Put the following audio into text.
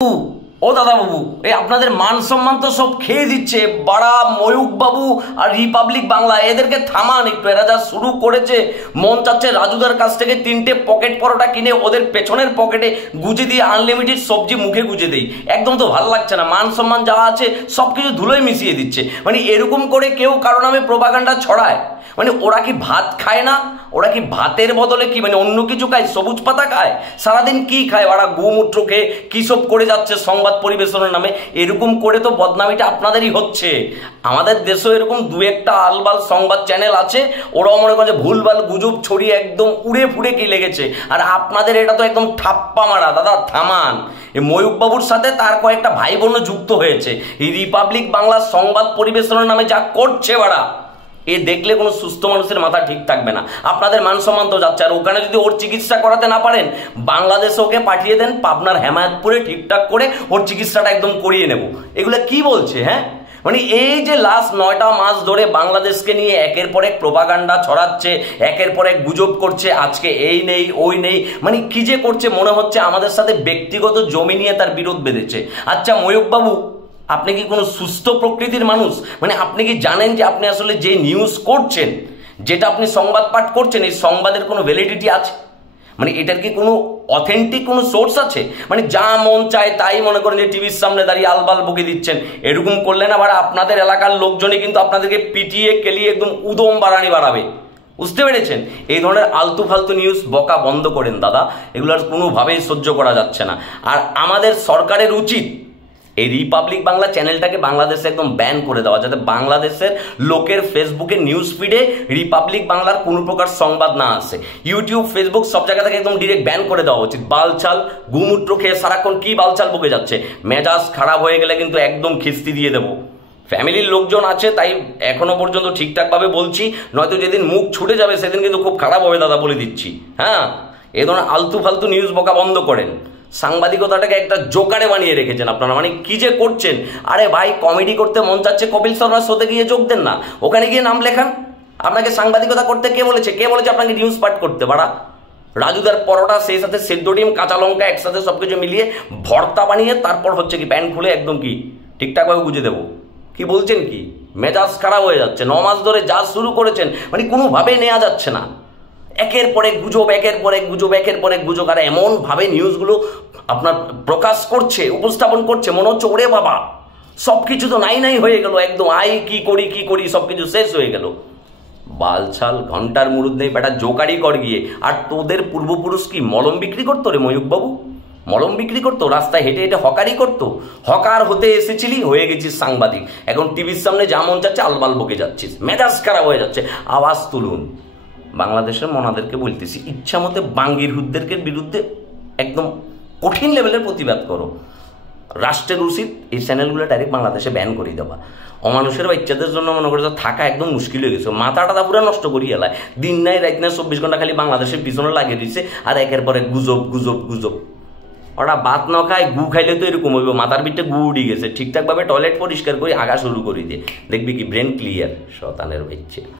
ও দাদা বাবু, এই আপনাদের মান সম্মান তো সব খেয়ে দিচ্ছে বাড়া ময়ূক বাবু আর রিপাবলিক বাংলা। এদেরকে থামান একটু, এরা যা শুরু করেছে। মন চাচ্ছে রাজুদার কাছ থেকে 3টে পকেট পরোটা কিনে ওদের পেছনের পকেটে গুজে দিয়ে আনলিমিটেড সবজি মুখে গুজে দেই। একদম তো ভালো লাগছে না। মান সম্মান যা আছে সব কিছু ধুলোয় মিশিয়ে দিচ্ছে। মানে এরকম করে কেউ কারো নামে প্রোপাগান্ডা ছড়ায়? মানে ওরা কি ভাত খায় না? ওরা কি ভাতের বদলে কি মানে অন্য কিছু খায়? সবুজ পাতা খায়? সারাদিন কি খায় ওরা? গোমূত্র খেয়ে কি সব করে যাচ্ছে সংবাদ পরিবেশনের নামে। এরকম করে তো বদনামিটা আপনাদেরই হচ্ছে। আমাদের দেশেও এরকম দু একটা আলবাল সংবাদ চ্যানেল আছে, ওরাও মনে করে ভুলভাল গুজব ছড়িয়ে একদম উড়ে ফুড়ে কি লেগেছে। আর আপনাদের এটা তো একদম ঠাপ্পা মারা। দাদা থামান। এই ময়ূক বাবুর সাথে তার কয়েকটা ভাই বোনও যুক্ত হয়েছে। এই রিপাবলিক বাংলার সংবাদ পরিবেশনের নামে যা করছে বাড়া, এ দেখলে কোনো সুস্থ মানুষের মাথা ঠিক থাকবে না। আপনাদের মান সম্মান তো যাচ্ছে। আর ওখানে যদি ওর চিকিৎসা করাতে না পারেন, বাংলাদেশে ওকে পাঠিয়ে দেন পাবনার হেমায়তপুরে, ঠিকঠাক করে ওর চিকিৎসাটা একদম করিয়ে নেব। এগুলো কি বলছে? হ্যাঁ, মানে এই যে লাস্ট 9টা মাস ধরে বাংলাদেশকে নিয়ে একের পর এক প্রোপাগান্ডা ছড়াচ্ছে, একের পর এক গুজব করছে, আজকে এই নেই ওই নেই, মানে কি যে করছে মনে হচ্ছে আমাদের সাথে ব্যক্তিগত জমি নিয়ে তার বিরোধ বেঁধেছে। আচ্ছা ময়ূক বাবু, আপনি কি কোনো সুস্থ প্রকৃতির মানুষ? মানে আপনি কি জানেন যে আপনি আসলে যে নিউজ করছেন, যেটা আপনি সংবাদ পাঠ করছেন, এই সংবাদের কোনো ভ্যালিডিটি আছে? মানে এটার কি কোনো অথেন্টিক কোনো সোর্স আছে? মানে যা মন চায় তাই মনে করেন যে টিভির সামনে দাঁড়িয়ে আলবাল বকে দিচ্ছেন। এরকম করলে না বাড়া আপনাদের এলাকার লোকজনই কিন্তু আপনাদেরকে পিটিয়ে কেলিয়ে একদম উদম বাড়ানি বাড়াবে। বুঝতে পেরেছেন? এই ধরনের আলতু ফালতু নিউজ বকা বন্ধ করেন দাদা, এগুলোর কোনোভাবেই সহ্য করা যাচ্ছে না। আর আমাদের সরকারের উচিত এই রিপাবলিক বাংলা চ্যানেলটাকে বাংলাদেশে একদম ব্যান করে দেওয়া, যাতে বাংলাদেশের লোকের ফেসবুকে নিউজ ফিডে রিপাবলিক বাংলার কোনো প্রকার সংবাদ না আসে। ইউটিউব, ফেসবুক সব জায়গা থেকে একদম ডিরেক্ট ব্যান করে দেওয়া উচিত। বালছাল গুমূত্র খেয়ে সারাক্ষণ কি বালছাল বকে যাচ্ছে। মেজাজ খারাপ হয়ে গেলে কিন্তু একদম খিস্তি দিয়ে দেবো। ফ্যামিলির লোকজন আছে তাই এখনো পর্যন্ত ঠিকঠাকভাবে বলছি, নয়তো যেদিন মুখ ছুটে যাবে সেদিন কিন্তু খুব খারাপ হবে দাদা, বলে দিচ্ছি। হ্যাঁ, এ ধরনের আলতু ফালতু নিউজ বকা বন্ধ করেন। সাংবাদিকতাটাকে একটা জোকারে বানিয়ে রেখেছেন আপনারা। মানে কি যে করছেন। আরে ভাই, কমেডি করতে মন চাচ্ছে কপিল শর্মার শোতে গিয়ে যোগ দেন না, ওখানে গিয়ে নাম লেখান। আপনাকে সাংবাদিকতা করতে কে বলেছে? কে বলেছে আপনাকে নিউজ পাঠ করতে? বাড়া রাজুদার পরোটা, সেই সাথে সেদ্ধ ডিম, কাঁচা লঙ্কা একসাথে সবকিছু মিলিয়ে ভর্তা বানিয়ে তারপর হচ্ছে কি প্যান্ট খুলে একদম কি ঠিকঠাকভাবে বুঝে দেবো। কি বলছেন কি? মেজাজ খারাপ হয়ে যাচ্ছে। 9 মাস ধরে যা শুরু করেছেন মানে কোনোভাবেই নেওয়া যাচ্ছে না। একের পর এক গুজব, একের পর এক গুজব, একের পর এক গুজব। আর এমনভাবে নিউজগুলো আপনার প্রকাশ করছে, উপস্থাপন করছে, মনে হচ্ছে ওরে বাবা সব কিছু তো নাই নাই হয়ে গেল, একদম কি করি সব কিছু শেষ হয়ে গেল। বালছাল ঘন্টার মুরুদ নেই বেটা, জোকারি কর গিয়ে। আর তোদের পূর্বপুরুষ কি মলম বিক্রি করতো রে ময়ূক বাবু? মলম বিক্রি করতো, রাস্তায় হেঁটে হেঁটে হকারি করতো। হকার হতে এসেছিলি, হয়ে গেছিস সাংবাদিক। এখন টিভির সামনে যা মন চাচ্ছে আলবাল বকে যাচ্ছিস, মেজাজ খারাপ হয়ে যাচ্ছে। আওয়াজ তুলুন। বাংলাদেশের মনাদেরকে বলতেছি, ইচ্ছা মতে বাঙ্গির হুদদেরকে বিরুদ্ধে একদম কঠিন লেভেলের প্রতিবাদ করো। রাষ্ট্রের উচিত এই চ্যানেলগুলো ডাইরেক্ট বাংলাদেশে ব্যান করে দেওয়া। অমানুষের বাচ্চাদের জন্য মনে করে থাকা একদম মুশকিল হয়ে গেছে। মাথাটা পুরো নষ্ট করিয়ে এলায়। দিন নাই রাত নাই 24 ঘন্টা খালি বাংলাদেশের পিছনে লাগিয়ে দিচ্ছে। আর একের পরে গুজব গুজব গুজব। ওরা ভাত না খায়, গু খাইলে তো এরকম হইব। মাথার পিঠে গু উঠে গেছে। ঠিকঠাকভাবে টয়লেট পরিষ্কার করে আগা শুরু করে দিয়ে দেখবি কি ব্রেন ক্লিয়ার। শতানের বাচ্চা।